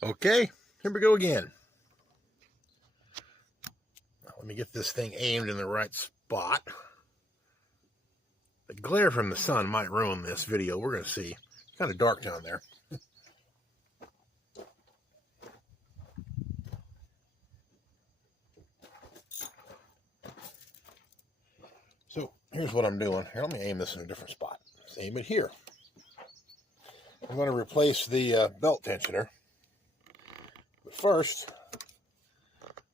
Okay, here we go again. Let me get this thing aimed in the right spot. The glare from the sun might ruin this video. We're going to see. It's kind of dark down there. So here's what I'm doing. Here, let me aim this in a different spot. Let's aim it here. I'm going to replace the belt tensioner. But first,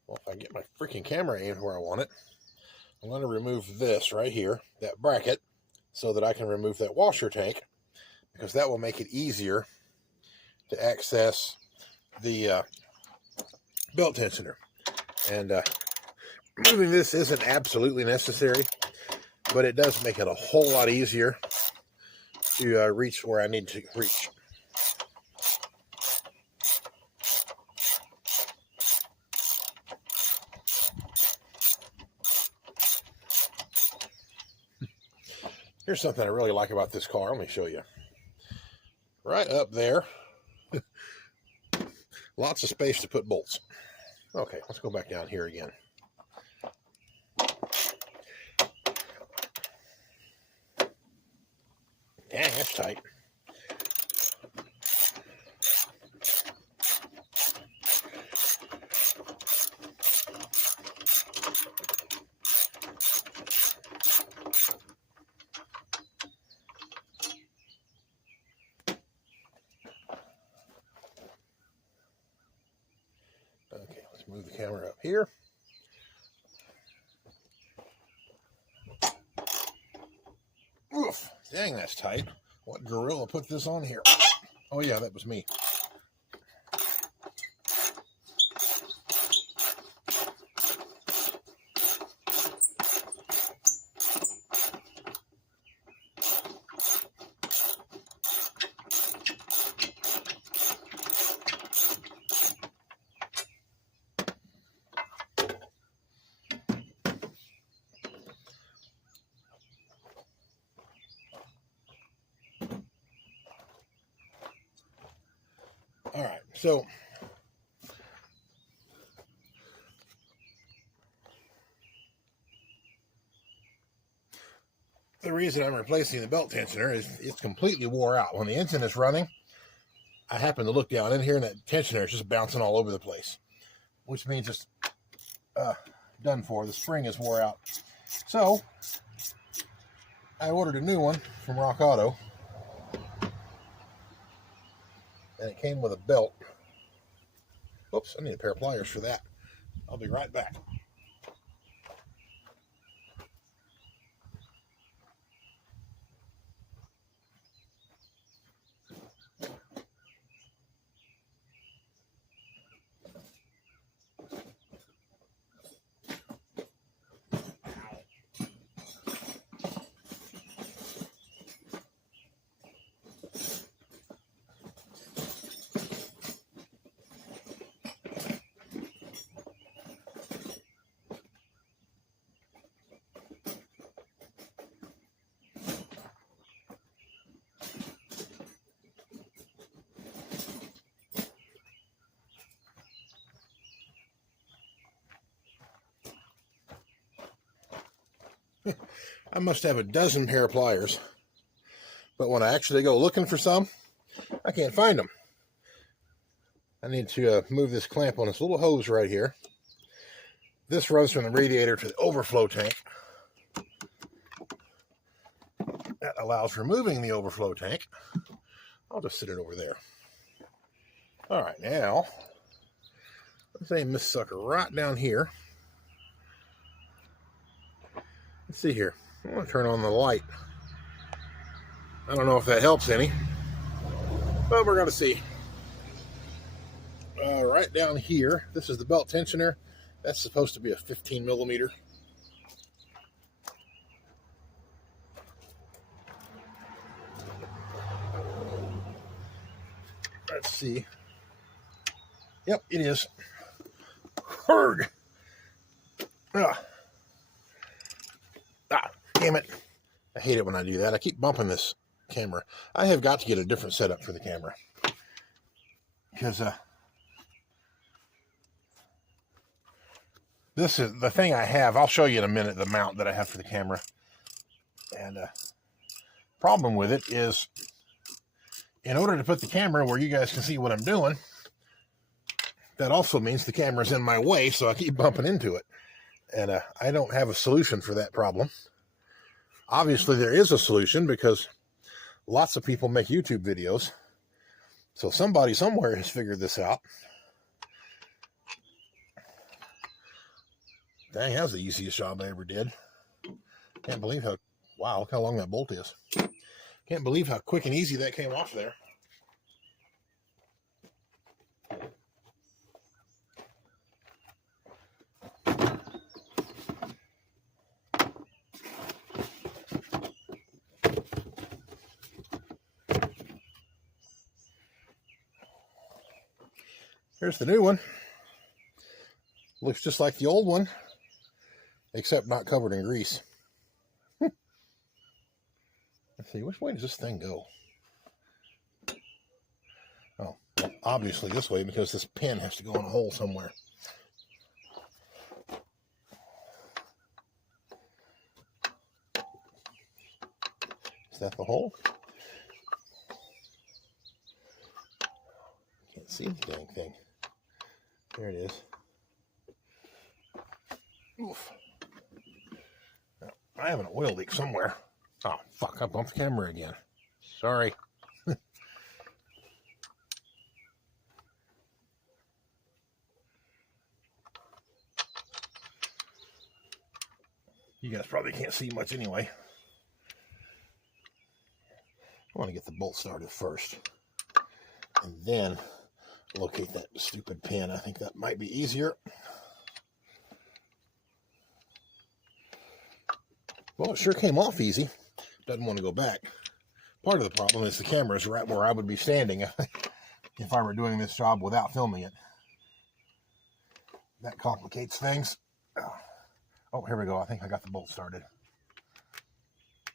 well, if I get my freaking camera aimed where I want it, I'm going to remove this right here, that bracket, so that I can remove that washer tank, because that will make it easier to access the belt tensioner. And removing this isn't absolutely necessary, but it does make it a whole lot easier to reach where I need to reach. Here's something I really like about this car. Let me show you. Right up there, lots of space to put bolts. Okay, let's go back down here again. Dang, that's tight. Okay, let's move the camera up here. Oof, dang, that's tight. What gorilla put this on here? Oh yeah, that was me. All right, so the reason I'm replacing the belt tensioner is it's completely wore out. When the engine is running, I happen to look down in here and that tensioner is just bouncing all over the place, which means it's done for. The spring is wore out. So I ordered a new one from Rock Auto, and it came with a belt. Oops, I need a pair of pliers for that. I'll be right back. I must have a dozen pair of pliers, but when I actually go looking for some, I can't find them. I need to move this clamp on this little hose right here. This runs from the radiator to the overflow tank. That allows removing the overflow tank. I'll just sit it over there. All right, now let's aim this sucker right down here. Let's see here. I'm going to turn on the light. I don't know if that helps any, but we're going to see. Right down here, this is the belt tensioner. That's supposed to be a 15 millimeter. Let's see. Yep, it is. Herg. Damn it. I hate it when I do that. I keep bumping this camera. I have got to get a different setup for the camera, because This is the thing I have. I'll show you in a minute the mount that I have for the camera. And problem with it is, in order to put the camera where you guys can see what I'm doing, that also means the camera's in my way, so I keep bumping into it. And I don't have a solution for that problem. Obviously, there is a solution because lots of people make YouTube videos. So somebody somewhere has figured this out. Dang, that was the easiest job I ever did. Can't believe how, wow, look how long that bolt is. Can't believe how quick and easy that came off there. Here's the new one. Looks just like the old one, except not covered in grease. Let's see, which way does this thing go? Oh, well, obviously this way, because this pin has to go in a hole somewhere. Is that the hole? Can't see the dang thing. There it is. Oof. Now, I have an oil leak somewhere. Oh, fuck, I bumped the camera again. Sorry. You guys probably can't see much anyway. I want to get the bolt started first. And then locate that stupid pin. I think that might be easier. Well, it sure came off easy. Doesn't want to go back. Part of the problem is the camera is right where I would be standing if I were doing this job without filming it. That complicates things. Oh, here we go. I think I got the bolt started.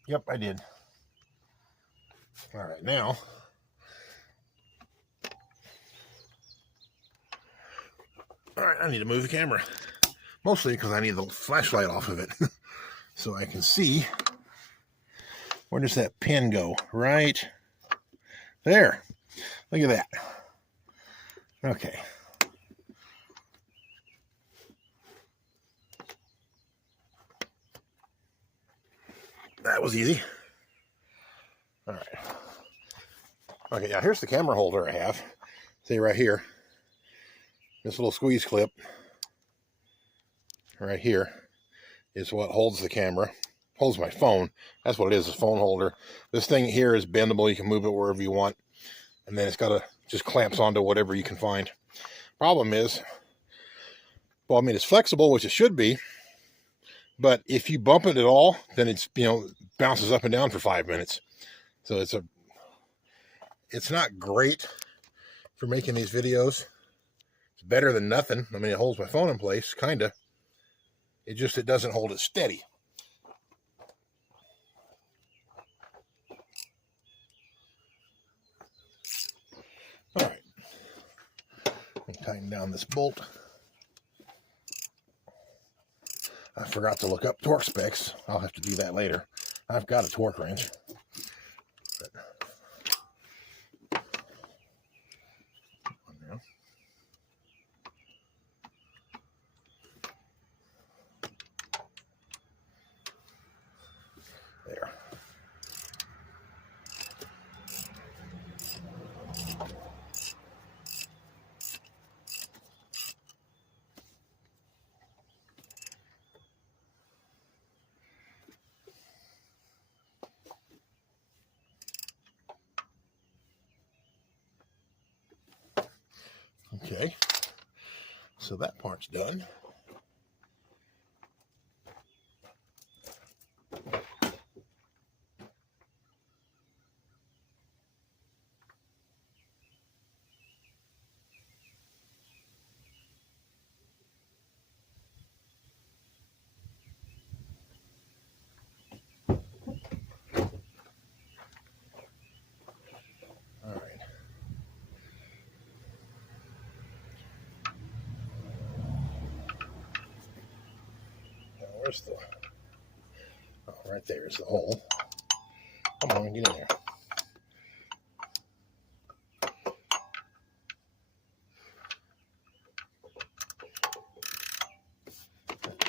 Yep, I did. All right, now. All right, I need to move the camera. Mostly because I need the flashlight off of it. So I can see, where does that pin go? Right there. Look at that. Okay. That was easy. All right. Okay, yeah, here's the camera holder I have. See right here. This little squeeze clip right here is what holds the camera, holds my phone. That's what it is, a phone holder. This thing here is bendable. You can move it wherever you want. And then it's got a, just clamps onto whatever you can find. Problem is, well, I mean, it's flexible, which it should be. But if you bump it at all, then it's, you know, bounces up and down for 5 minutes. So it's not great for making these videos. It's better than nothing. I mean, it holds my phone in place, kind of. It doesn't hold it steady. All right. Let me tighten down this bolt. I forgot to look up torque specs. I'll have to do that later. I've got a torque wrench. There. Okay, so that part's done. All right. where's the... Oh, right there is the hole. Come on, get in there.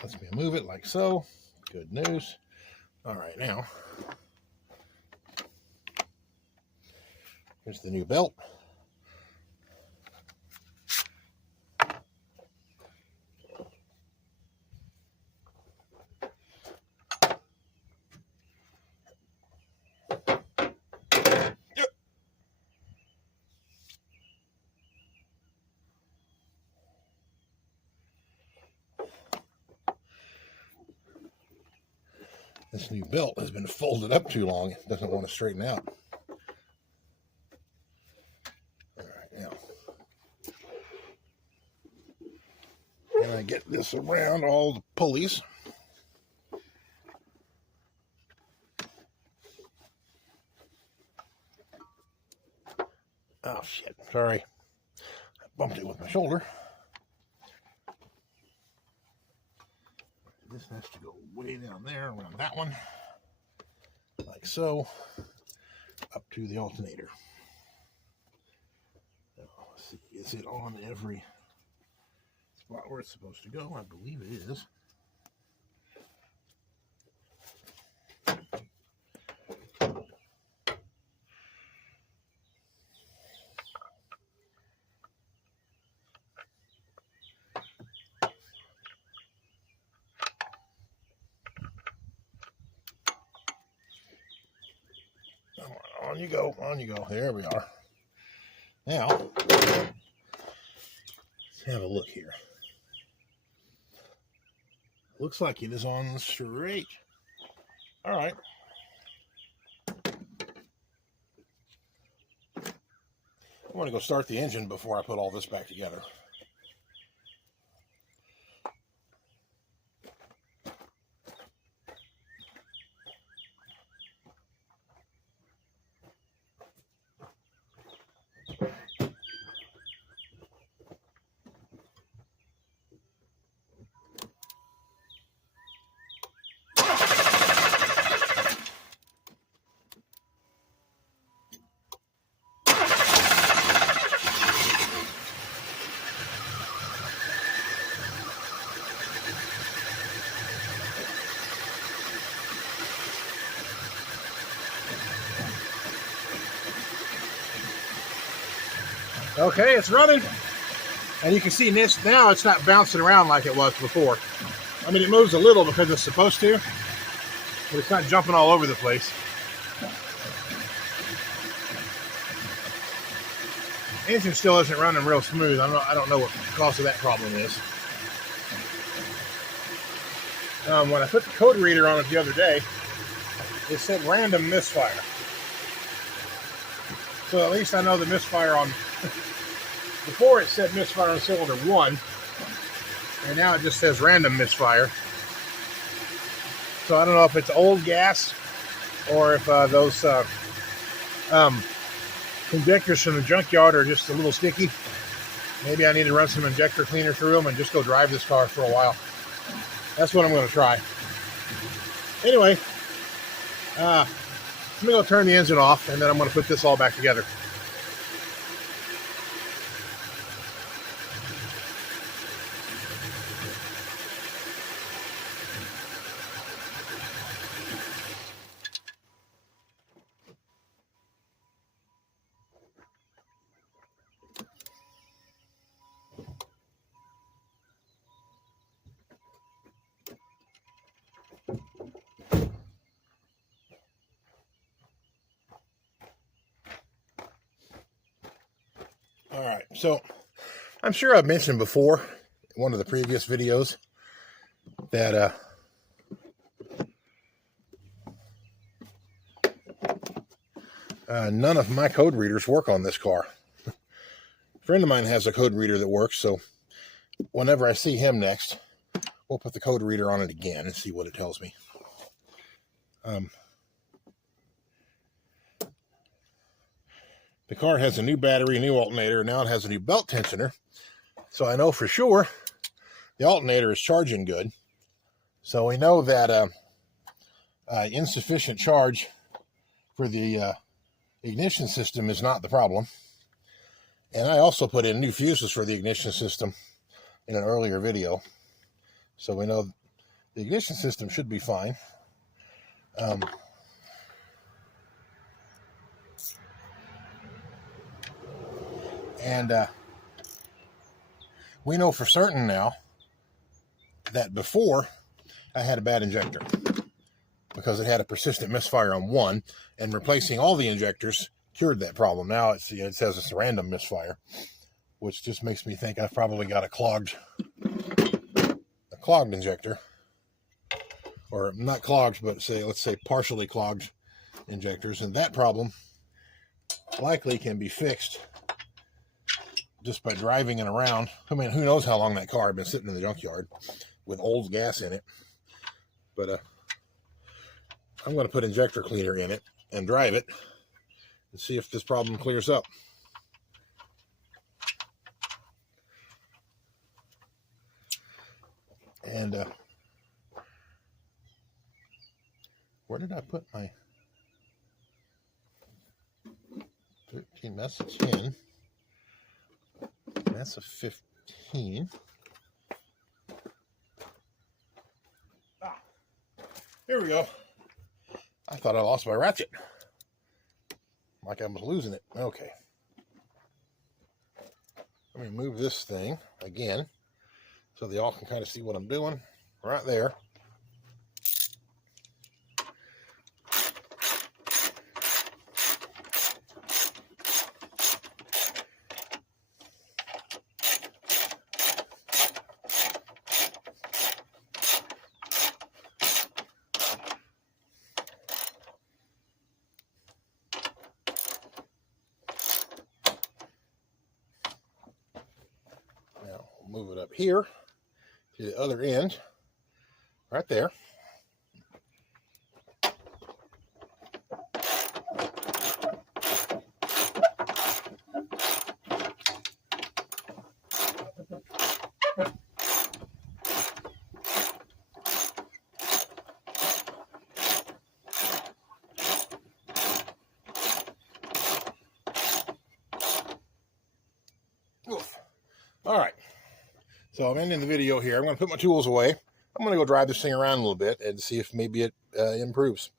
Lets me move it like so. Good news. All right, now here's the new belt. This new belt has been folded up too long. It doesn't want to straighten out. All right, now. And I get this around all the pulleys. Oh, shit. Sorry. I bumped it with my shoulder. This has to go way down there, around that one, like so, up to the alternator. Now, let's see, is it on every spot where it's supposed to go? I believe it is. On you go, on you go. There we are. Now, let's have a look here. Looks like it is on straight. All right. I want to go start the engine before I put all this back together. Okay, it's running. And you can see this now, it's not bouncing around like it was before. I mean, it moves a little because it's supposed to, but it's not jumping all over the place. Engine still isn't running real smooth. I don't know what the cause of that problem is. When I put the code reader on it the other day, it said random misfire. So at least I know the misfire on... Before it said misfire on cylinder 1, and now it just says random misfire. So I don't know if it's old gas or if those injectors from the junkyard are just a little sticky. Maybe I need to run some injector cleaner through them and just go drive this car for a while. That's what I'm going to try. Anyway, let me go turn the engine off, and then I'm going to put this all back together. All right, so I'm sure I've mentioned before in one of the previous videos that none of my code readers work on this car. A friend of mine has a code reader that works, so whenever I see him next, we'll put the code reader on it again and see what it tells me. The car has a new battery, new alternator, now it has a new belt tensioner. So I know for sure the alternator is charging good. So we know that insufficient charge for the ignition system is not the problem. And I also put in new fuses for the ignition system in an earlier video. So we know the ignition system should be fine. And we know for certain now that before I had a bad injector because it had a persistent misfire on one, and replacing all the injectors cured that problem. Now it says it's a random misfire, which just makes me think I've probably got a clogged injector, or not clogged, but let's say partially clogged injectors, and that problem likely can be fixed just by driving it around. I mean, who knows how long that car had been sitting in the junkyard with old gas in it. But I'm going to put injector cleaner in it and drive it and see if this problem clears up. And where did I put my 13? That's a 10. That's a 15. Here we go. I thought I lost my ratchet. Like I was losing it. Okay. Let me move this thing again so that y'all can kind of see what I'm doing right there. Now we'll move it up here to the other end, right there. Oof. All right. So I'm ending the video here. I'm going to put my tools away. I'm going to go drive this thing around a little bit and see if maybe it improves.